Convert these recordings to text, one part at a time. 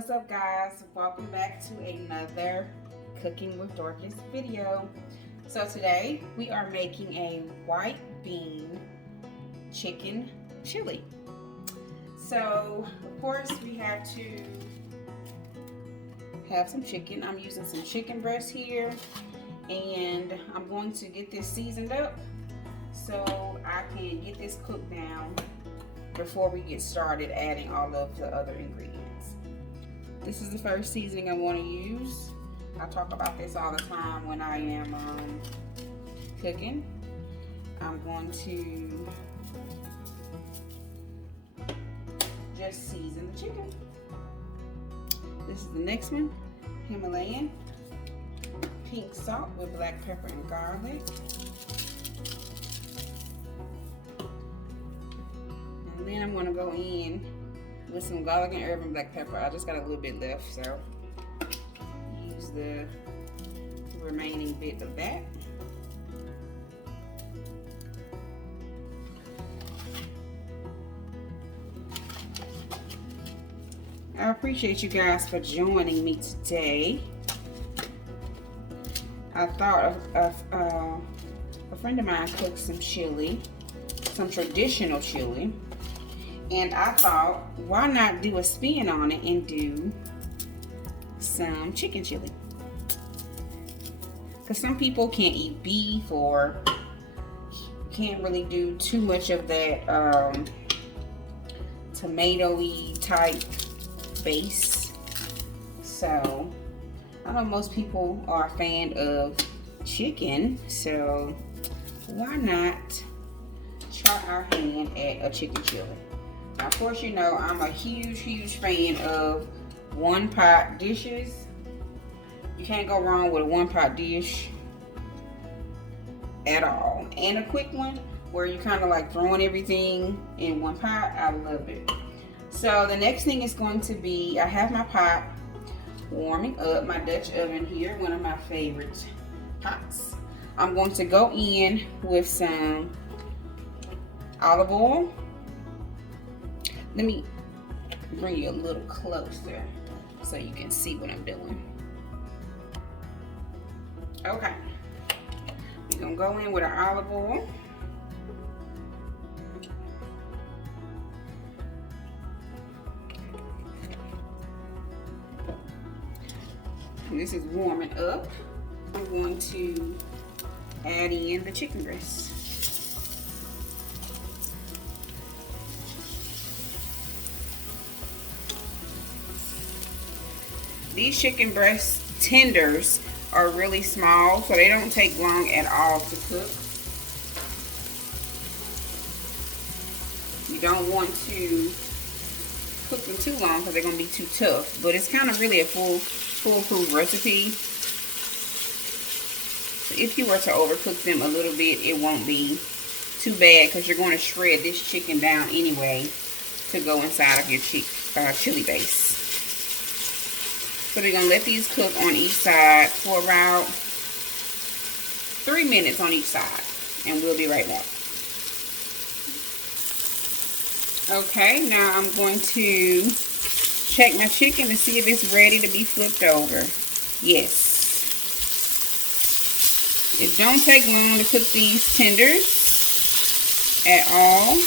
What's up, guys? Welcome back to another Cooking with Dorcas video. So today we are making a white bean chicken chili. So of course we have to have some chicken. I'm using some chicken breast here, and I'm going to get this seasoned up so I can get this cooked down before we get started adding all of the other ingredients. This is the first seasoning I want to use. I talk about this all the time when I am cooking. I'm going to just season the chicken. This is the next one, Himalayan pink salt with black pepper and garlic. And then I'm going to go in with some garlic and herb and black pepper. I just got a little bit left, so use the remaining bit of that. I appreciate you guys for joining me today. I thought of a friend of mine cooked some chili, some traditional chili. And I thought, why not do a spin on it and do some chicken chili? Because some people can't eat beef or can't really do too much of that tomato-y type base. So I know most people are a fan of chicken, so why not try our hand at a chicken chili? Now, of course, you know I'm a huge fan of one pot dishes. You can't go wrong with a one pot dish at all. And a quick one where you kind of like throwing everything in one pot. I love it. So the next thing is going to be, I have my pot warming up, my Dutch oven here, one of my favorite pots. I'm going to go in with some olive oil. Let me bring you a little closer so you can see what I'm doing. Okay, we're gonna go in with our olive oil. And this is warming up. I'm going to add in the chicken breast. These chicken breast tenders are really small, so they don't take long at all to cook. You don't want to cook them too long because they're going to be too tough, but it's kind of really a foolproof recipe. So if you were to overcook them a little bit, it won't be too bad because you're going to shred this chicken down anyway to go inside of your chili base. So we're going to let these cook on each side for about 3 minutes on each side. And we'll be right back. Okay, now I'm going to check my chicken to see if it's ready to be flipped over. Yes. It don't take long to cook these tenders at all.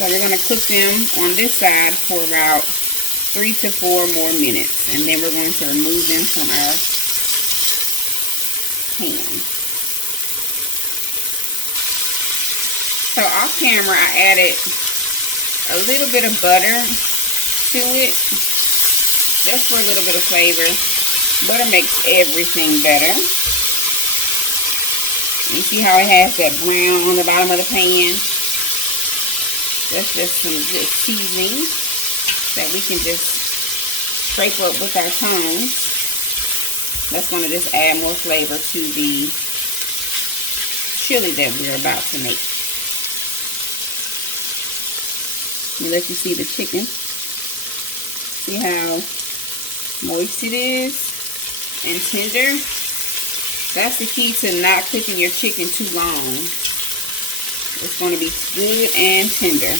So we're going to cook them on this side for about 3 to 4 more minutes. And then we're going to remove them from our pan. So off camera, I added a little bit of butter to it. Just for a little bit of flavor. Butter makes everything better. You see how it has that brown on the bottom of the pan? That's just some good seasoning that we can just scrape up with our tongs. That's going to just add more flavor to the chili that we're about to make. Let me let you see the chicken. See how moist it is and tender. That's the key to not cooking your chicken too long. It's going to be good and tender.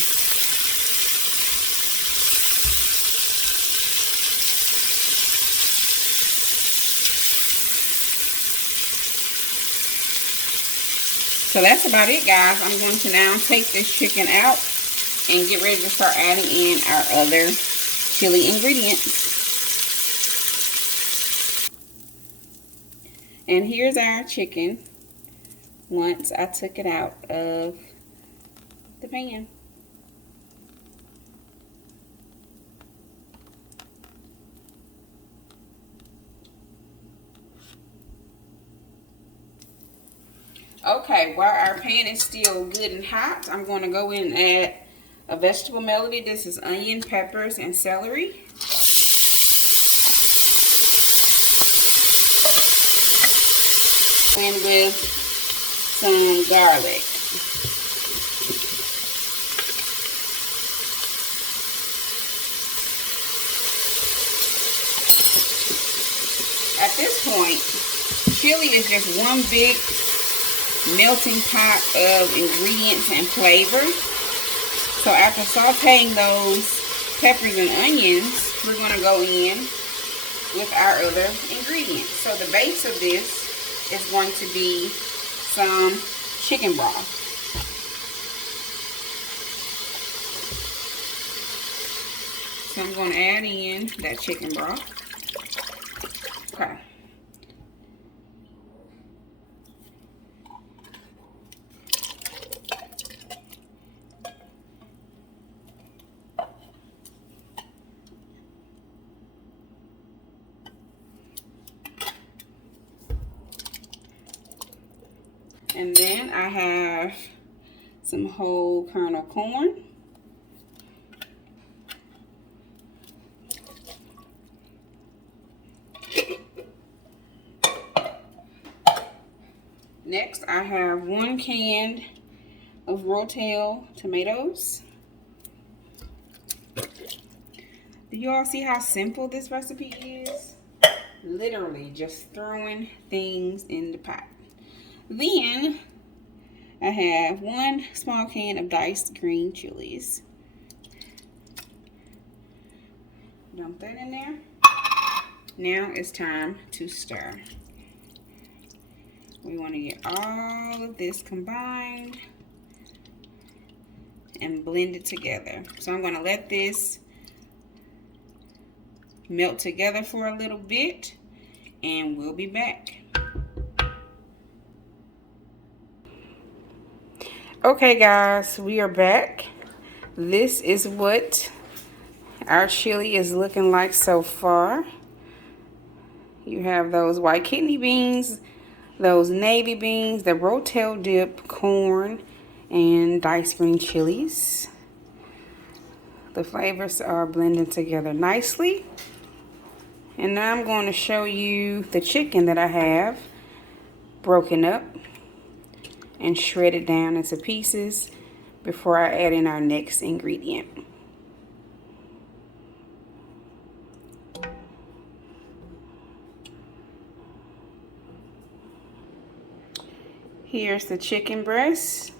So that's about it, guys. I'm going to now take this chicken out and get ready to start adding in our other chili ingredients. And here's our chicken once I took it out of the pan. Okay, while our pan is still good and hot, I'm going to go in and add a vegetable melody. This is onion, peppers, and celery. And with some garlic. At this point, chili is just one big melting pot of ingredients and flavor. So after sauteing those peppers and onions, we're going to go in with our other ingredients. So the base of this is going to be some chicken broth. So I'm going to add in that chicken broth. Okay. And then I have some whole kernel corn. Next, I have 1 can of Rotel tomatoes. Do you all see how simple this recipe is? Literally just throwing things in the pot. Then I have 1 small can of diced green chilies. Dump that in there. Now it's time to stir. We want to get all of this combined and blend it together. So I'm going to let this melt together for a little bit and we'll be back. Okay guys, we are back. This is what our chili is looking like so far. You have those white kidney beans, those navy beans, the Rotel dip, corn, and diced green chilies. The flavors are blending together nicely. And now I'm going to show you the chicken that I have broken up and shredded down into pieces before I add in our next ingredient. Here's the chicken breast.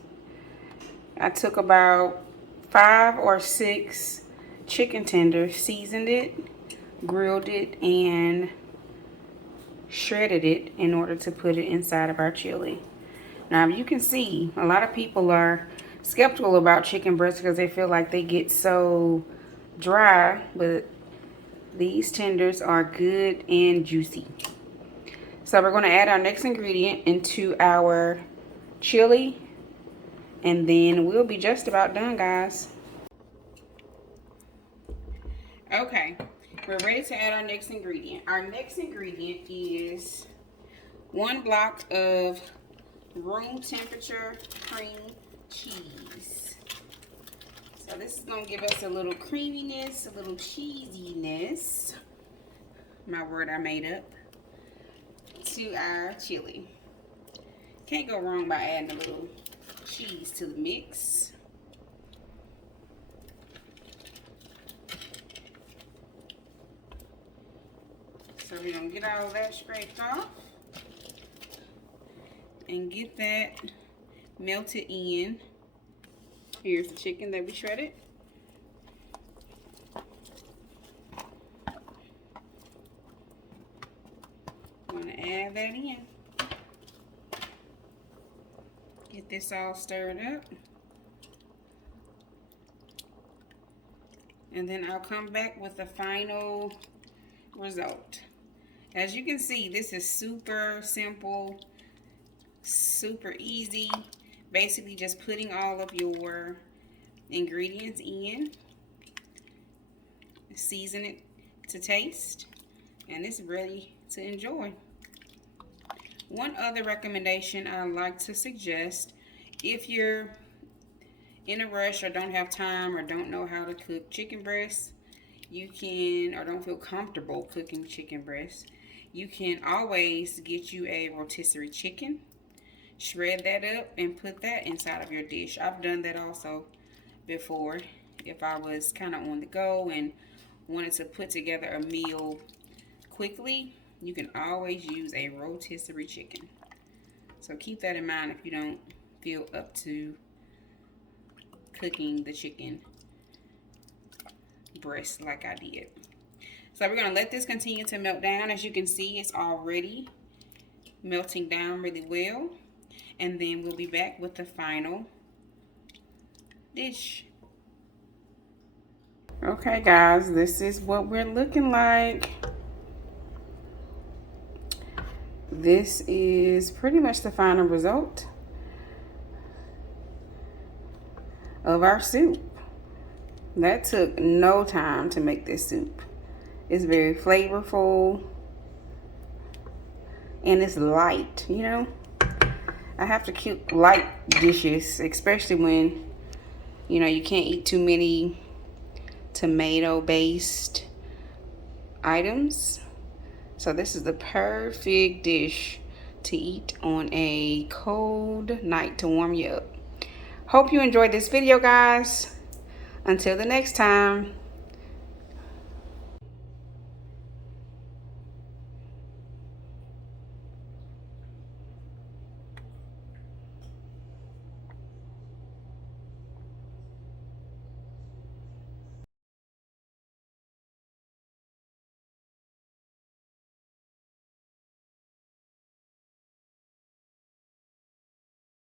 I took about 5 or 6 chicken tenders, seasoned it, grilled it, and shredded it in order to put it inside of our chili. Now you can see a lot of people are skeptical about chicken breasts because they feel like they get so dry, but these tenders are good and juicy. So we're going to add our next ingredient into our chili and then we'll be just about done, guys. Okay, we're ready to add our next ingredient. Our next ingredient is 1 block of room temperature cream cheese. So this is going to give us a little creaminess, a little cheesiness, my word I made up, to our chili. Can't go wrong by adding a little cheese to the mix. So we're going to get all of that scraped off and get that melted in Here's the chicken that we shredded. I'm gonna add that in. Get this all stirred up. And then I'll come back with the final result. As you can see, this is super simple, super easy. Basically just putting all of your ingredients in, season it to taste, and it's ready to enjoy. One other recommendation I like to suggest, if you're in a rush or don't have time or don't know how to cook chicken breasts, you can, or don't feel comfortable cooking chicken breasts, you can always get you a rotisserie chicken, shred that up and put that inside of your dish. I've done that also before if I was kind of on the go and wanted to put together a meal quickly. You can always use a rotisserie chicken. So keep that in mind if you don't feel up to cooking the chicken breast like I did. So we're gonna let this continue to melt down. As you can see, it's already melting down really well. And then we'll be back with the final dish. Okay guys, this is what we're looking like. This is pretty much the final result of our soup. That took no time to make this soup. It's very flavorful and it's light, you know. I have to keep light dishes, especially when, you know, you can't eat too many tomato-based items. So this is the perfect dish to eat on a cold night to warm you up. Hope you enjoyed this video, guys. Until the next time.